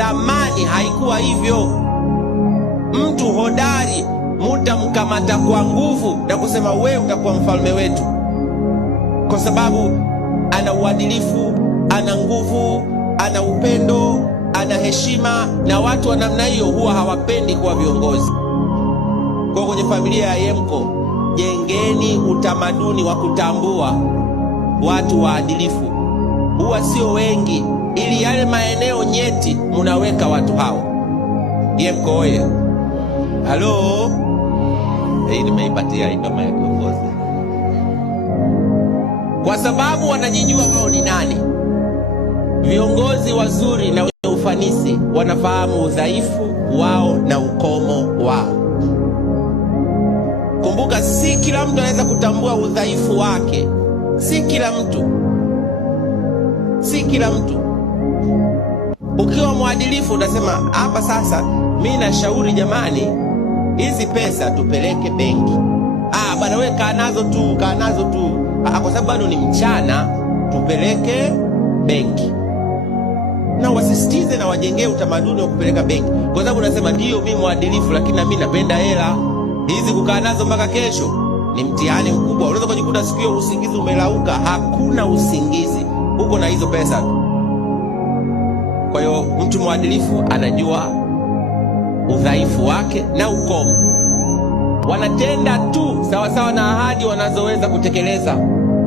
Zamani haikuwa hivyo. Mtu hodari mutamkamata kwa nguvu na kusema wewe utakuwa mfalme wetu, kwa sababu ana uadilifu, ana nguvu, ana upendo, ana heshima, na watu wa namna hiyo huwa hawapendi kuwa viongozi. Kwa kwenye familia ya Yemko, jengeni utamaduni wa kutambua watu waadilifu. Huwa sio wengi, ili yale maeneo nyeti munaweka watu hao. Yemko oye! Halo, nimeipatia idoma ya kiongozi, kwa sababu wanajijua wao ni nani. Viongozi wazuri na wenye ufanisi wanafahamu udhaifu wao na ukomo wao. Kumbuka, si kila mtu anaweza kutambua udhaifu wake. Si kila mtu. Ukiwa mwadilifu unasema hapa sasa, mimi nashauri jamani, hizi pesa tupeleke benki. Bwana wewe kaa nazo tu. Kwa sababu bado ni mchana, tupeleke benki. Na wasisitize na wajengee utamaduni wa kupeleka benki, kwa sababu unasema ndio mimi mwadilifu, lakini na mimi napenda hela. Hizi kukaa nazo mpaka kesho ni mtihani mkubwa. Unaweza kujikuta siku hiyo usingizi umelauka. Hakuna usingizi, uko na hizo pesa. Kwa hiyo mtu mwadilifu anajua udhaifu wake na ukomo. Wanatenda tu sawasawa na ahadi wanazoweza kutekeleza.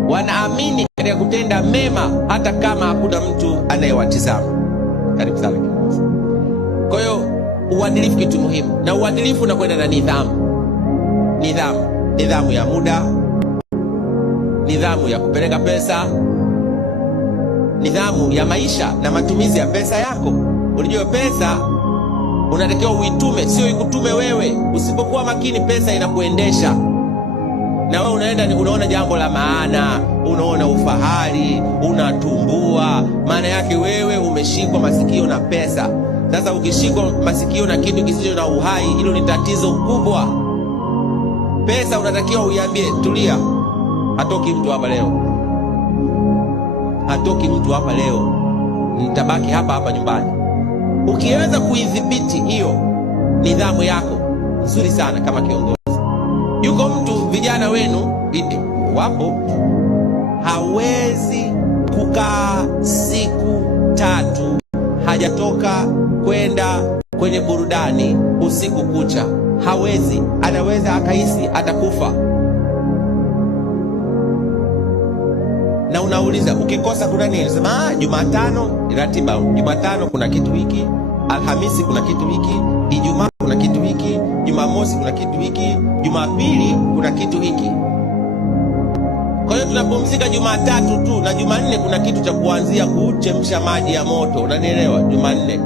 Wanaamini katika kutenda mema hata kama hakuna mtu anayewatizama. Karibu sana. Kwa hiyo uadilifu kitu muhimu, na uadilifu unakwenda na nidhamu ya muda, nidhamu ya kupeleka pesa, nidhamu ya maisha na matumizi ya pesa yako. Unajua pesa unatakiwa uitume, sio ikutume wewe. Usipokuwa makini, pesa inakuendesha, na wewe unaenda unaona jambo la maana, unaona ufahari, unatumbua. Maana yake wewe umeshikwa masikio na pesa. Sasa ukishikwa masikio na kitu kisicho na uhai, hilo ni tatizo kubwa. Pesa unatakiwa uiambie tulia, hatoki mtu hapa leo, nitabaki hapa nyumbani. Ukiweza kuidhibiti hiyo nidhamu yako, nzuri sana kama kiongozi. Yuko mtu, vijana wenu wapo, hawezi kukaa siku 3 hajatoka kwenda kwenye burudani usiku kucha. Hawezi, anaweza akahisi atakufa. Na unauliza ukikosa kuna nini? Sema Jumatano ni ratiba. Jumatano kuna kitu hiki, Alhamisi kuna kitu hiki, Ijumaa kuna kitu hiki, Jumamosi kuna kitu hiki, Jumapili kuna kitu hiki. Kwa hiyo tunapumzika Jumatatu tu, na Jumanne kuna kitu cha kuanzia kuchemsha maji ya moto. Unanielewa? Jumanne.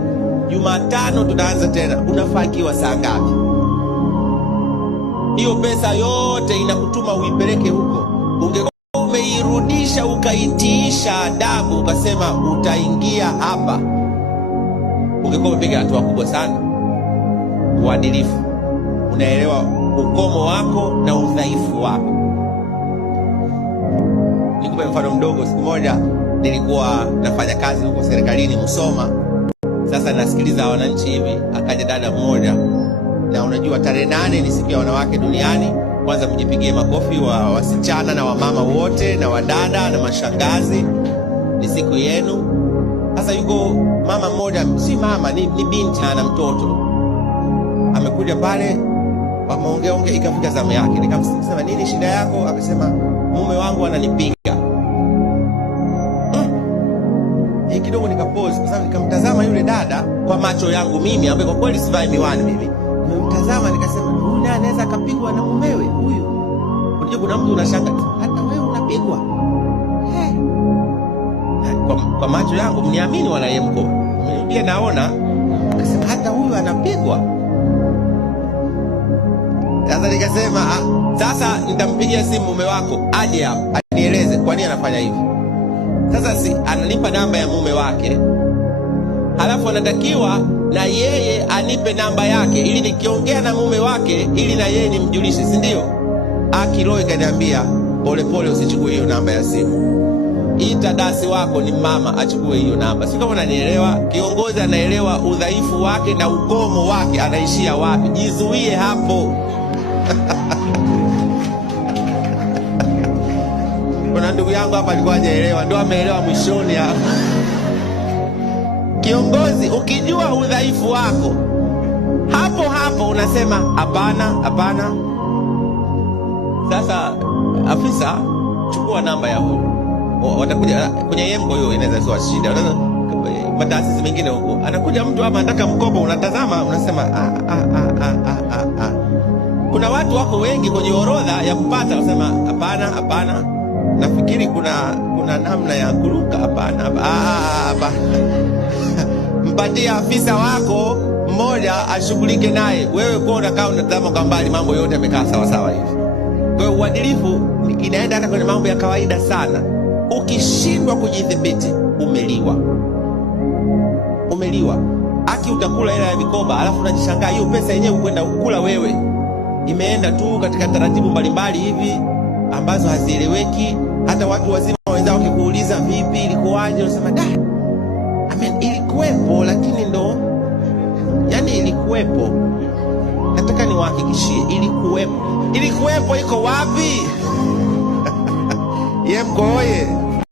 Jumatano tunaanza tena. Unafakiwa saa ngapi? Hiyo pesa yote inakutuma uipeleke huko. Ungekuwa umeirudisha ukaitiisha adabu, ukasema utaingia hapa, ungekuwa umepiga hatua kubwa sana. Uadilifu, unaelewa ukomo wako na udhaifu wako. Nikupe mfano mdogo. Siku moja nilikuwa nafanya kazi huko serikalini Musoma. Sasa nasikiliza wananchi hivi, akaja dada mmoja, na unajua tarehe 8 ni siku ya wanawake duniani. Kwanza mjipigie makofi wa wasichana na wamama wote na wadada na mashangazi, ni siku yenu. Sasa yuko mama mmoja, si mama, ni binti na mtoto. Amekuja pale, wameongea, ikafika zamu yake. Nikamsema nini shida yako? Akasema mume wangu ananipiga. Kidogo nikapause, kwa sababu nikamtazama yule dada kwa macho yangu mimi, ambaye kwa kweli sivai miwani mimi. Nimemtazama nikasema, huyu naye anaweza akapigwa na mumewe huyu? Unajua kuna mtu unashanga, hata wewe unapigwa? Kwa macho yangu, mniamini wana Yemko, mimi naona. Akasema hata huyu anapigwa. Sasa nikasema sasa nitampigia simu mume wako aje hapa anieleze kwa nini anafanya hivi. Sasa ananipa namba ya mume wake, halafu anatakiwa na yeye anipe namba yake, ili nikiongea na mume wake, ili na yeye nimjulishe, si ndio? Akiroe kaniambia, pole usichukue hiyo namba ya simu. ita dasi wako ni mama achukue hiyo namba. Sio kama unanielewa? Kiongozi anaelewa udhaifu wake na ukomo wake, anaishia wapi. Jizuie hapo. Kuna ndugu yangu hapa alikuwa hajaelewa, ndio ameelewa mwishoni hapa. Kiongozi ukijua udhaifu wako, hapo hapo unasema hapana, hapana. Sasa afisa, chukua namba ya huyu. Watakuja kwenye yembo hiyo, inaweza sio shida. Mataasisi mengine huko anakuja mtu hapa anataka mkopo, unatazama unasema Kuna watu wako wengi kwenye orodha ya kupata, unasema hapana, hapana. Nafikiri kuna namna ya kuruka, hapana. Mpatie afisa wako mmoja ashughulike naye. Wewe kwa unakaa unatazama kwa mbali, mambo yote yamekaa sawa sawa hivi. Kwa hiyo uadilifu inaenda hata kwenye mambo ya kawaida sana. Ukishindwa kujidhibiti, umeliwa. Aki utakula hela ya mikoba, alafu unajishangaa hiyo pesa yenyewe ukwenda kukula wewe imeenda tu katika taratibu mbalimbali hivi ambazo hazieleweki. Hata watu wazima wenzao wakikuuliza vipi, ilikuwaje, unasema ilikuwepo, lakini ndo yani ilikuwepo. Nataka niwahakikishie ilikuwepo. Iko wapi? Yemko oye.